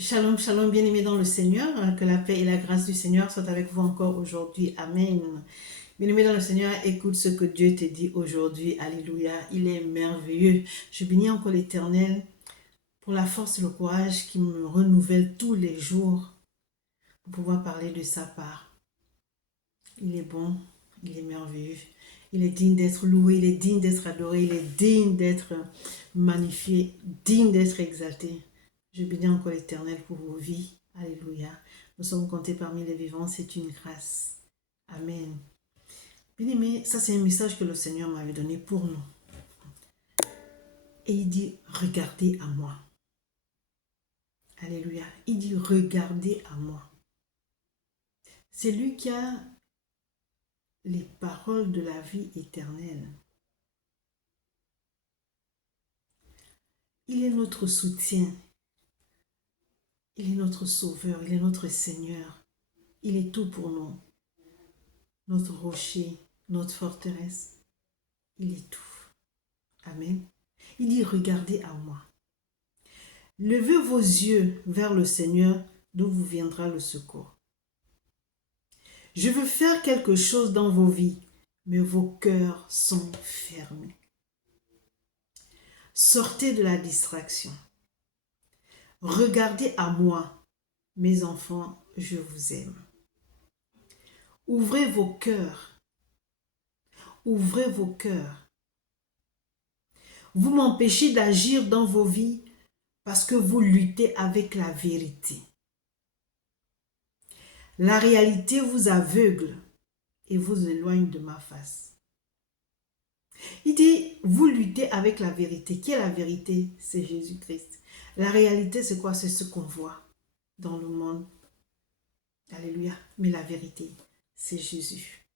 Shalom, shalom, bien-aimés dans le Seigneur, que la paix et la grâce du Seigneur soient avec vous encore aujourd'hui. Amen. Bien-aimés dans le Seigneur, écoute ce que Dieu te dit aujourd'hui. Alléluia. Il est merveilleux. Je bénis encore l'Éternel pour la force et le courage qui me renouvelle tous les jours pour pouvoir parler de sa part. Il est bon, il est merveilleux. Il est digne d'être loué, il est digne d'être adoré, il est digne d'être magnifié, digne d'être exalté. Je bénis encore l'Éternel pour vos vies. Alléluia. Nous sommes comptés parmi les vivants, c'est une grâce. Amen. Bien-aimés, ça c'est un message que le Seigneur m'avait donné pour nous. Et il dit, regardez à moi. Alléluia. Il dit, regardez à moi. C'est lui qui a les paroles de la vie éternelle. Il est notre soutien. Il est notre sauveur. Il est notre Seigneur. Il est tout pour nous. Notre rocher, notre forteresse. Il est tout. Amen. Il dit, regardez à moi. Levez vos yeux vers le Seigneur, d'où vous viendra le secours. Je veux faire quelque chose dans vos vies, mais vos cœurs sont fermés. Sortez de la distraction. Regardez à moi, mes enfants, je vous aime. Ouvrez vos cœurs. Ouvrez vos cœurs. Vous m'empêchez d'agir dans vos vies parce que vous luttez avec la vérité. La réalité vous aveugle et vous éloigne de ma face. Il dit, vous luttez avec la vérité. Qui est la vérité? C'est Jésus-Christ. La réalité, c'est quoi? C'est ce qu'on voit dans le monde. Alléluia. Mais la vérité, c'est Jésus.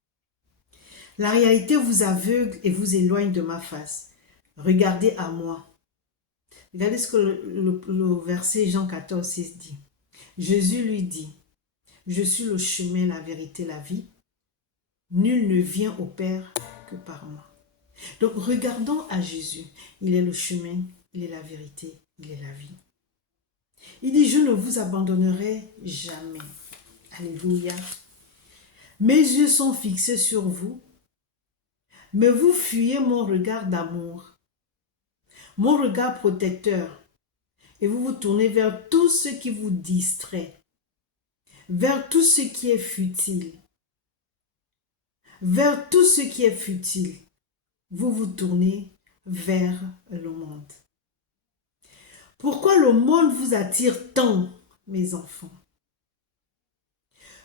La réalité vous aveugle et vous éloigne de ma face. Regardez à moi. Regardez ce que le verset Jean 14, 6 dit. Jésus lui dit, je suis le chemin, la vérité, la vie. Nul ne vient au Père que par moi. Donc regardons à Jésus. Il est le chemin, il est la vérité, il est la vie. Il dit, je ne vous abandonnerai jamais. Alléluia. Mes yeux sont fixés sur vous, mais vous fuyez mon regard d'amour, mon regard protecteur, et vous vous tournez vers tout ce qui vous distrait, vers tout ce qui est futile. Vers tout ce qui est futile, vous vous tournez vers le monde. Pourquoi le monde vous attire tant, mes enfants?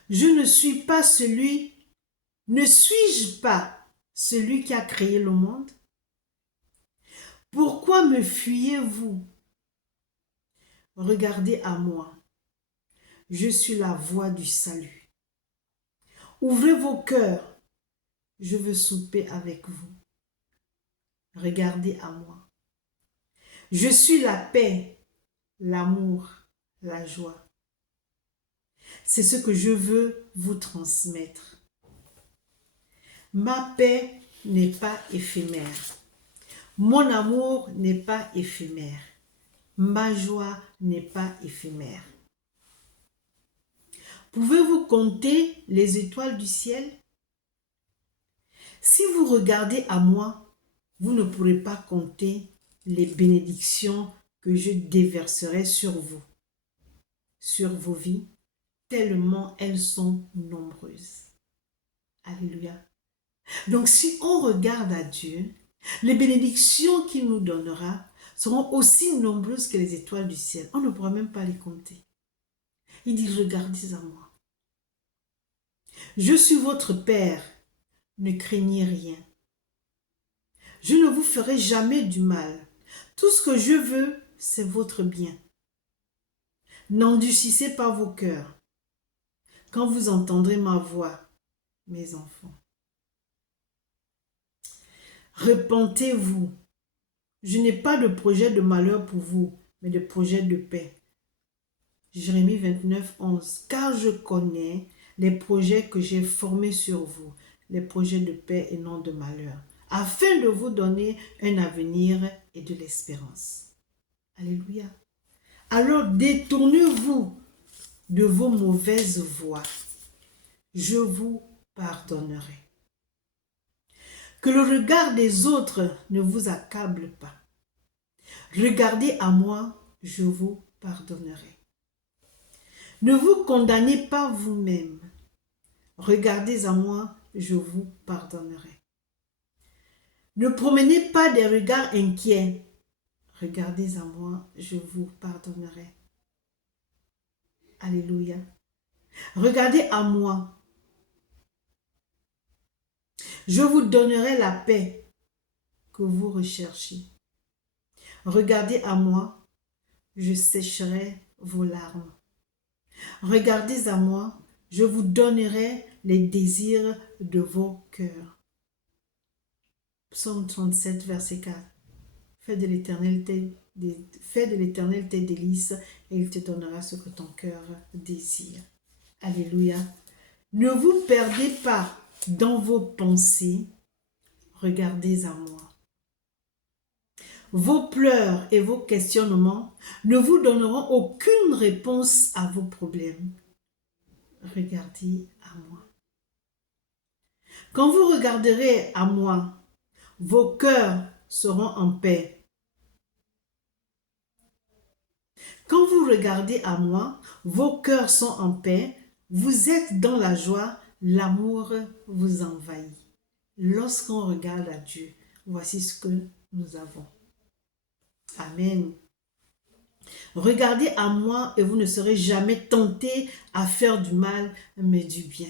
Je ne suis pas celui, ne suis-je pas celui qui a créé le monde? Pourquoi me fuyez-vous? Regardez à moi. Je suis la voie du salut. Ouvrez vos cœurs. Je veux souper avec vous. Regardez à moi. Je suis la paix, l'amour, la joie. C'est ce que je veux vous transmettre. Ma paix n'est pas éphémère. Mon amour n'est pas éphémère. Ma joie n'est pas éphémère. Pouvez-vous compter les étoiles du ciel? Si vous regardez à moi, vous ne pourrez pas compter les bénédictions que je déverserai sur vous, sur vos vies, tellement elles sont nombreuses. Alléluia. Donc si on regarde à Dieu, les bénédictions qu'il nous donnera seront aussi nombreuses que les étoiles du ciel. On ne pourra même pas les compter. Il dit, regardez à moi. Je suis votre Père, ne craignez rien. Je ne vous ferai jamais du mal. Tout ce que je veux, c'est votre bien. N'endurcissez pas vos cœurs quand vous entendrez ma voix, mes enfants. Repentez-vous. Je n'ai pas de projet de malheur pour vous, mais de projet de paix. Jérémie 29, 11. Car je connais les projets que j'ai formés sur vous, les projets de paix et non de malheur, afin de vous donner un avenir et de l'espérance. Alléluia. Alors détournez-vous de vos mauvaises voies. Je vous pardonnerai. Que le regard des autres ne vous accable pas. Regardez à moi, je vous pardonnerai. Ne vous condamnez pas vous-même. Regardez à moi, je vous pardonnerai. Ne promenez pas des regards inquiets. Regardez à moi, je vous pardonnerai. Alléluia. Regardez à moi. Je vous donnerai la paix que vous recherchez. Regardez à moi, je sécherai vos larmes. Regardez à moi, je vous donnerai les désirs de vos cœurs. Psaume 37, verset 4. Fais de l'Éternel tes délices et il te donnera ce que ton cœur désire. Alléluia. Ne vous perdez pas dans vos pensées. Regardez à moi. Vos pleurs et vos questionnements ne vous donneront aucune réponse à vos problèmes. Regardez à moi. Quand vous regarderez à moi, vos cœurs seront en paix. Quand vous regardez à moi, vos cœurs sont en paix, vous êtes dans la joie, l'amour vous envahit. Lorsqu'on regarde à Dieu, voici ce que nous avons. Amen. Regardez à moi et vous ne serez jamais tentés à faire du mal, mais du bien.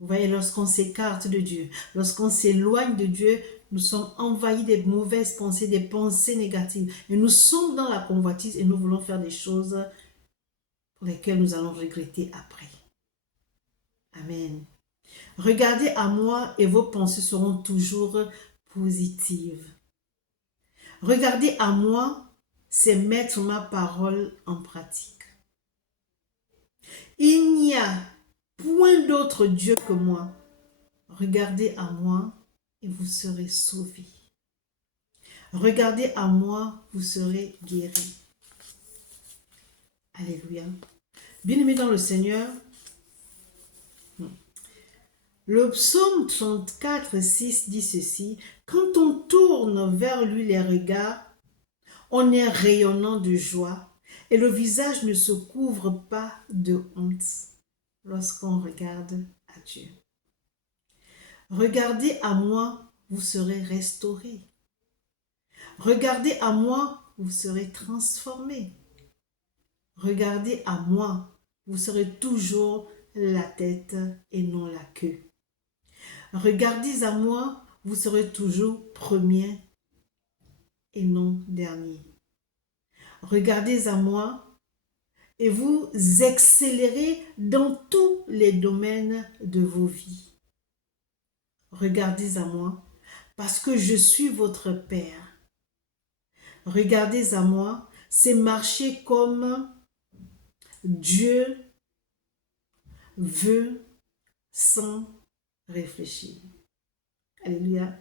Vous voyez, lorsqu'on s'écarte de Dieu, lorsqu'on s'éloigne de Dieu, nous sommes envahis des mauvaises pensées, des pensées négatives. Et nous sommes dans la convoitise et nous voulons faire des choses pour lesquelles nous allons regretter après. Amen. Regardez à moi et vos pensées seront toujours positives. Regardez à moi, c'est mettre ma parole en pratique. Il n'y a point d'autre Dieu que moi. Regardez à moi et vous serez sauvés. Regardez à moi, vous serez guéris. Alléluia. Bien-aimés dans le Seigneur, le psaume 34, 6 dit ceci: quand on tourne vers lui les regards, on est rayonnant de joie et le visage ne se couvre pas de honte lorsqu'on regarde à Dieu. Regardez à moi, vous serez restaurés. Regardez à moi, vous serez transformés. Regardez à moi, vous serez toujours la tête et non la queue. Regardez à moi, vous serez toujours premier et non dernier. Regardez à moi et vous accélérez dans tous les domaines de vos vies. Regardez à moi parce que je suis votre Père. Regardez à moi, c'est marcher comme Dieu veut sans réfléchir. Alléluia.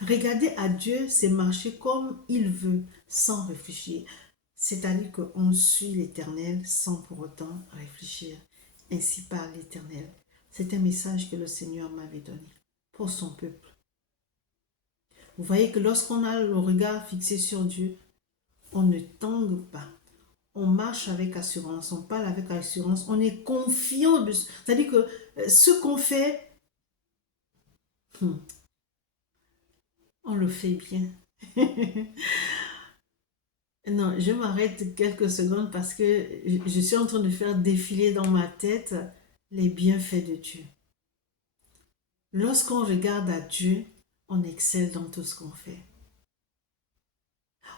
Regarder à Dieu, c'est marcher comme il veut, sans réfléchir. C'est-à-dire qu'on suit l'Éternel sans pour autant réfléchir. Ainsi parle l'Éternel. C'est un message que le Seigneur m'avait donné pour son peuple. Vous voyez que lorsqu'on a le regard fixé sur Dieu, on ne tangue pas. On marche avec assurance, on parle avec assurance, on est confiant. C'est-à-dire que ce qu'on fait, on le fait bien. Non, je m'arrête quelques secondes parce que je suis en train de faire défiler dans ma tête les bienfaits de Dieu. Lorsqu'on regarde à Dieu, on excelle dans tout ce qu'on fait.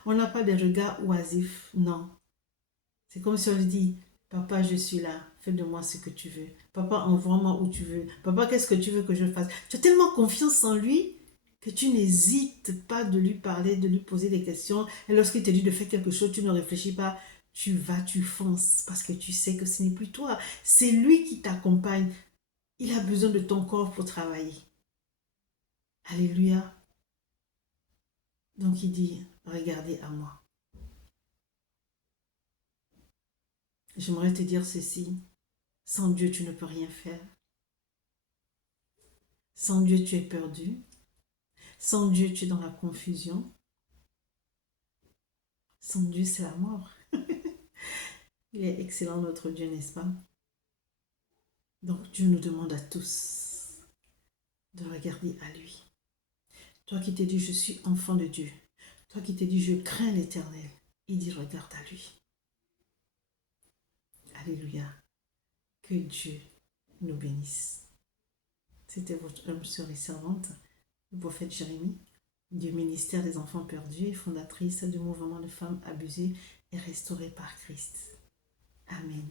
On n'a pas de regard oisif, non. C'est comme si on lui dit, papa, je suis là, fais de moi ce que tu veux. Papa, envoie-moi où tu veux. Papa, qu'est-ce que tu veux que je fasse? Tu as tellement confiance en lui que tu n'hésites pas de lui parler, de lui poser des questions. Et lorsqu'il te dit de faire quelque chose, tu ne réfléchis pas. Tu vas, tu fonces parce que tu sais que ce n'est plus toi. C'est lui qui t'accompagne. Il a besoin de ton corps pour travailler. Alléluia. Donc il dit, regardez à moi. j'aimerais te dire ceci. Sans Dieu, tu ne peux rien faire. Sans Dieu, tu es perdu. Sans Dieu, tu es dans la confusion. Sans Dieu, c'est la mort. Il est excellent notre Dieu, n'est-ce pas? Donc Dieu nous demande à tous de regarder à lui. Toi qui t'es dit, je suis enfant de Dieu. Toi qui t'es dit, je crains l'Éternel. Il dit, regarde à lui. Alléluia. Que Dieu nous bénisse. C'était votre homme, sœur et servante, le prophète Jérémie, du ministère des enfants perdus et fondatrice du mouvement de femmes abusées et restaurées par Christ. Amen.